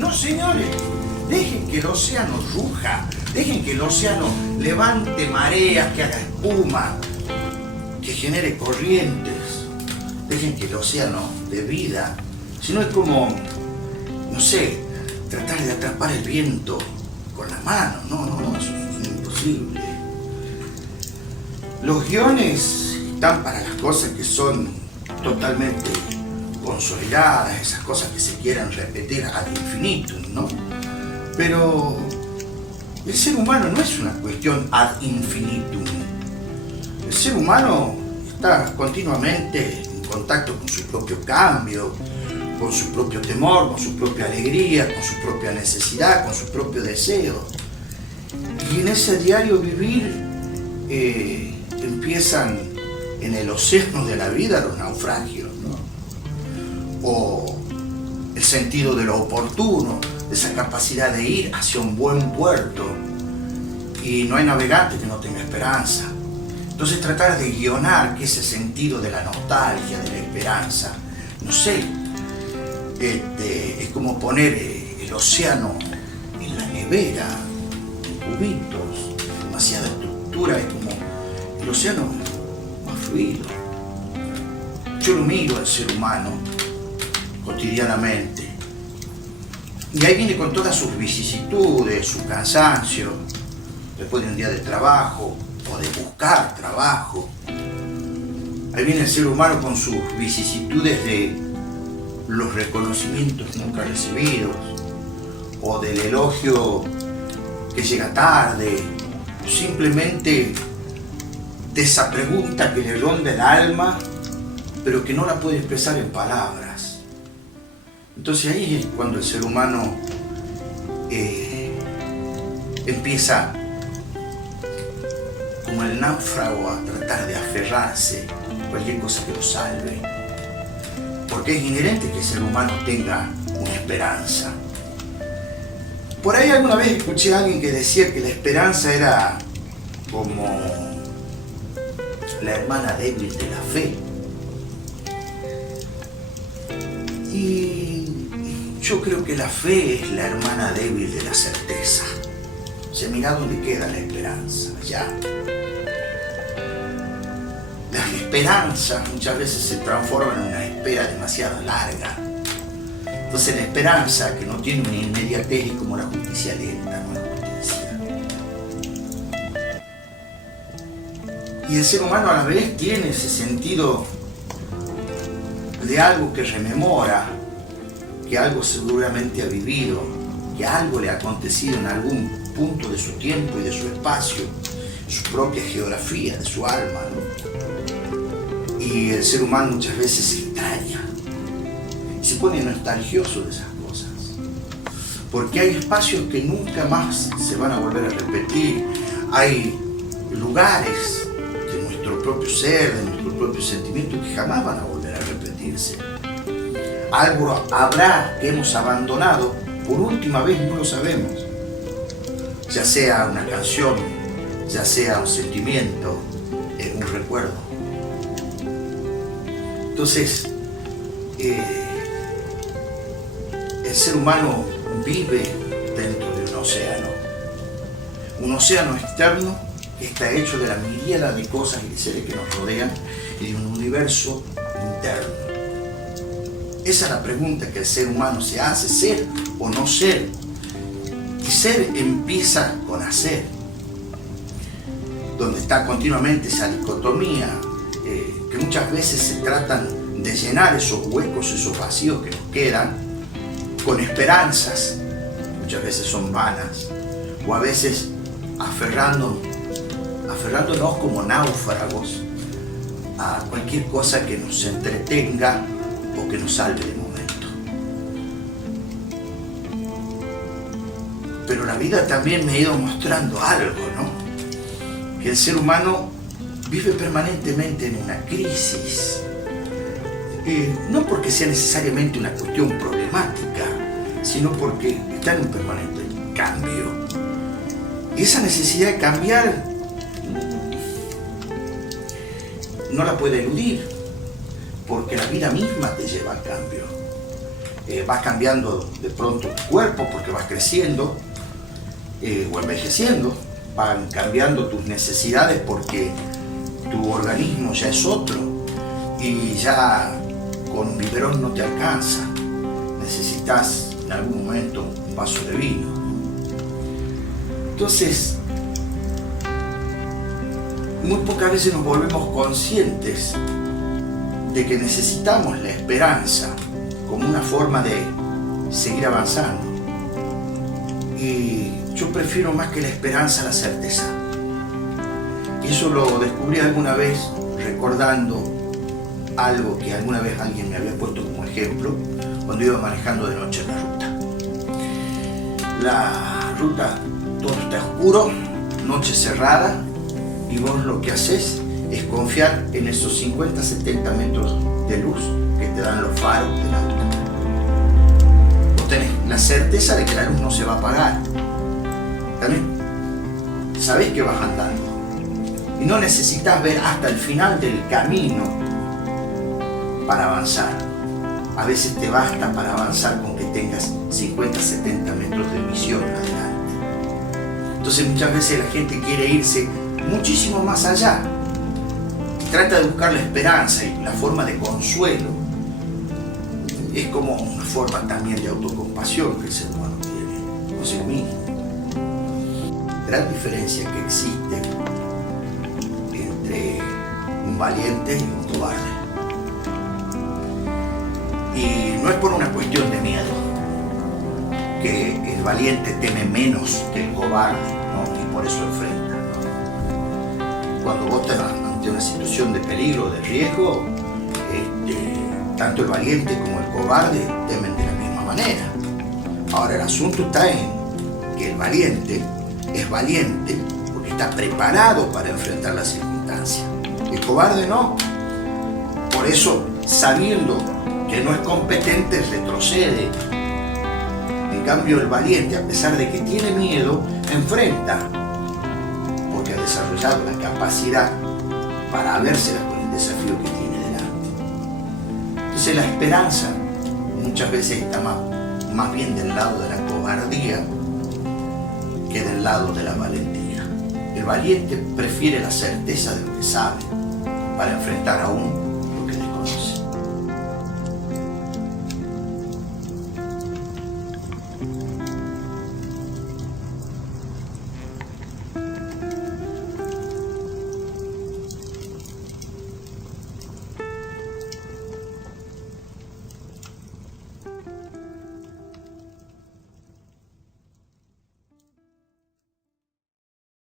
No, señores, dejen que el océano ruja, dejen que el océano levante mareas, que haga espuma, que genere corrientes. Dejen que el océano de vida, si no es como, no sé, tratar de atrapar el viento con la mano. No, eso es imposible. Los guiones están para las cosas que son totalmente consolidadas, esas cosas que se quieran repetir ad infinitum, ¿no? Pero el ser humano no es una cuestión ad infinitum. El ser humano está continuamente en contacto con su propio cambio, con su propio temor, con su propia alegría, con su propia necesidad, con su propio deseo. Y en ese diario vivir empiezan en el océano de la vida los naufragios, ¿no? O el sentido de lo oportuno, de esa capacidad de ir hacia un buen puerto. Y no hay navegante que no tenga esperanza. Entonces tratar de guionar que ese sentido de la nostalgia, de la esperanza, no sé, es como poner el océano en la nevera, en cubitos, demasiada estructura, es como el océano más fluido. Yo lo miro al ser humano cotidianamente y ahí viene con todas sus vicisitudes, su cansancio, después de un día de trabajo o de buscar trabajo. Ahí viene el ser humano con sus vicisitudes de los reconocimientos nunca recibidos, o del elogio que llega tarde, o simplemente de esa pregunta que le ronda el alma, pero que no la puede expresar en palabras. Entonces ahí es cuando el ser humano empieza, como el náufrago, a tratar de aferrarse a cualquier cosa que lo salve. Porque es inherente que el ser humano tenga una esperanza. Por ahí alguna vez escuché a alguien que decía que la esperanza era como la hermana débil de la fe. Y yo creo que la fe es la hermana débil de la certeza. O sea, mira dónde queda la esperanza, ya. Las esperanzas muchas veces se transforman en una espera demasiado larga. Entonces la esperanza, que no tiene una inmediatez, es como la justicia lenta, no es justicia. Y el ser humano a la vez tiene ese sentido de algo que rememora, que algo seguramente ha vivido, que algo le ha acontecido en algún punto de su tiempo y de su espacio, su propia geografía, de su alma, ¿no? Y el ser humano muchas veces se extraña, se pone nostalgioso de esas cosas, porque hay espacios que nunca más se van a volver a repetir, hay lugares de nuestro propio ser, de nuestro propio sentimiento, que jamás van a volver a repetirse. Algo habrá que hemos abandonado por última vez, no lo sabemos, ya sea una canción, ya sea un sentimiento, un recuerdo. Entonces, el ser humano vive dentro de un océano externo que está hecho de la miríada de cosas y de seres que nos rodean y de un universo interno. Esa es la pregunta que el ser humano se hace, ser o no ser. Y ser empieza con hacer, donde está continuamente esa dicotomía, que muchas veces se tratan de llenar esos huecos, esos vacíos que nos quedan, con esperanzas, muchas veces son vanas, o a veces aferrándonos como náufragos a cualquier cosa que nos entretenga o que nos salve de momento. Pero la vida también me ha ido mostrando algo, ¿no? Que el ser humano vive permanentemente en una crisis, no porque sea necesariamente una cuestión problemática, sino porque está en un permanente cambio. Y esa necesidad de cambiar no la puede eludir, porque la vida misma te lleva al cambio. vas cambiando de pronto tu cuerpo porque vas creciendo o envejeciendo, van cambiando tus necesidades porque tu organismo ya es otro y ya con un biberón no te alcanza, necesitas en algún momento un vaso de vino. Entonces, muy pocas veces nos volvemos conscientes de que necesitamos la esperanza como una forma de seguir avanzando. Y yo prefiero más que la esperanza la certeza. Y eso lo descubrí alguna vez recordando algo que alguna vez alguien me había puesto como ejemplo cuando iba manejando de noche en la ruta. La ruta, todo está oscuro, noche cerrada, y vos lo que haces es confiar en esos 50-70 metros de luz que te dan los faros de la ruta. Vos tenés la certeza de que la luz no se va a apagar. También sabés que vas andando y no necesitas ver hasta el final del camino para avanzar. A veces te basta para avanzar con que tengas 50-70 metros de visión adelante. Entonces muchas veces la gente quiere irse muchísimo más allá. Trata de buscar la esperanza y la forma de consuelo. Es como una forma también de autocompasión que el ser humano tiene consigo mismo. Gran diferencia que existe entre un valiente y un cobarde. Y no es por una cuestión de miedo, que el valiente teme menos que el cobarde, ¿no? Y por eso enfrenta, ¿no? Cuando vos te ante una situación de peligro, de riesgo, tanto el valiente como el cobarde temen de la misma manera. Ahora el asunto está en que el valiente es valiente porque está preparado para enfrentar las circunstancias. El cobarde no. Por eso, sabiendo que no es competente, retrocede. En cambio, el valiente, a pesar de que tiene miedo, enfrenta, porque ha desarrollado la capacidad para vérsela con el desafío que tiene delante. Entonces la esperanza muchas veces está más bien del lado de la cobardía que del lado de la valentía. El valiente prefiere la certeza de lo que sabe para enfrentar aún